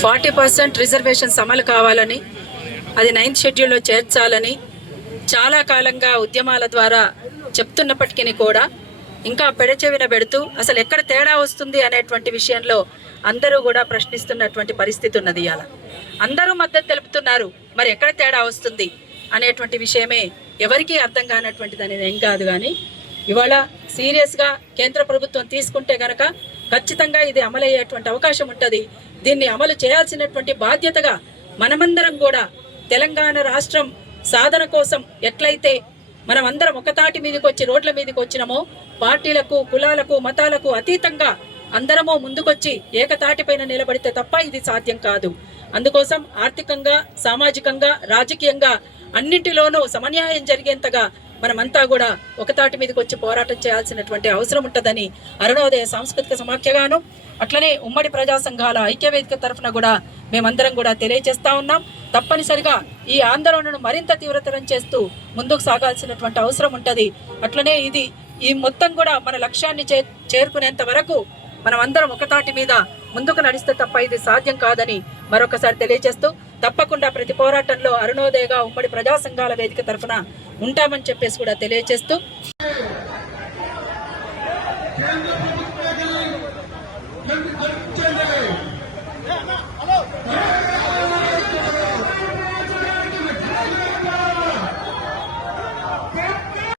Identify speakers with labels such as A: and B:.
A: Forty percent reservations అమలు కావాలని అది నైన్త్ షెడ్యూల్లో చేర్చాలని చాలా కాలంగా ఉద్యమాల ద్వారా చెప్తున్నప్పటికీ కూడా ఇంకా పెడచెవిన పెడుతూ అసలు ఎక్కడ తేడా వస్తుంది అనేటువంటి విషయంలో అందరూ కూడా ప్రశ్నిస్తున్నటువంటి పరిస్థితి ఉన్నది ఇవాళ అందరూ మద్దతు తెలుపుతున్నారు మరి ఎక్కడ తేడా వస్తుంది అనేటువంటి విషయమే ఎవరికీ అర్థం కానటువంటిది అనేది ఏం కాదు కానీ ఇవాళ సీరియస్గా కేంద్ర ప్రభుత్వం తీసుకుంటే కనుక ఖచ్చితంగా ఇది అమలయ్యేటువంటి అవకాశం ఉంటుంది. దీన్ని అమలు చేయాల్సినటువంటి బాధ్యతగా మనమందరం కూడా తెలంగాణ రాష్ట్రం సాధన కోసం ఎట్లయితే మనం అందరం ఒకతాటి మీదకి వచ్చి రోడ్ల మీదకి వచ్చినామో పార్టీలకు కులాలకు మతాలకు అతీతంగా అందరము ముందుకొచ్చి ఏకతాటిపైన నిలబడితే తప్ప ఇది సాధ్యం కాదు. అందుకోసం ఆర్థికంగా సామాజికంగా రాజకీయంగా అన్నింటిలోనూ సమన్యాయం జరిగేంతగా మనమంతా కూడా ఒకతాటి మీదకి వచ్చి పోరాటం చేయాల్సినటువంటి అవసరం ఉంటుందని అరుణోదయ సాంస్కృతిక సమాఖ్యగాను అట్లనే ఉమ్మడి ప్రజా సంఘాల ఐక్యవేదిక తరఫున కూడా మేమందరం కూడా తెలియజేస్తా ఉన్నాం. తప్పనిసరిగా ఈ ఆందోళనను మరింత తీవ్రతరం చేస్తూ ముందుకు సాగాల్సినటువంటి అవసరం ఉంటుంది. అట్లనే ఇది ఈ మొత్తం కూడా మన లక్ష్యాన్ని చే చేరుకునేంత వరకు మనం అందరం ఒకతాటి మీద ముందుకు నడిస్తే తప్ప ఇది సాధ్యం కాదని మరొకసారి తెలియజేస్తూ తప్పకుండా ప్రతి పోరాటంలో అరుణోదయగా ఉమ్మడి ప్రజా సంఘాల వేదిక తరఫున ఉంటామని చెప్పేసి కూడా తెలియజేస్తూ
B: కేంద్ర ప్రభుత్వం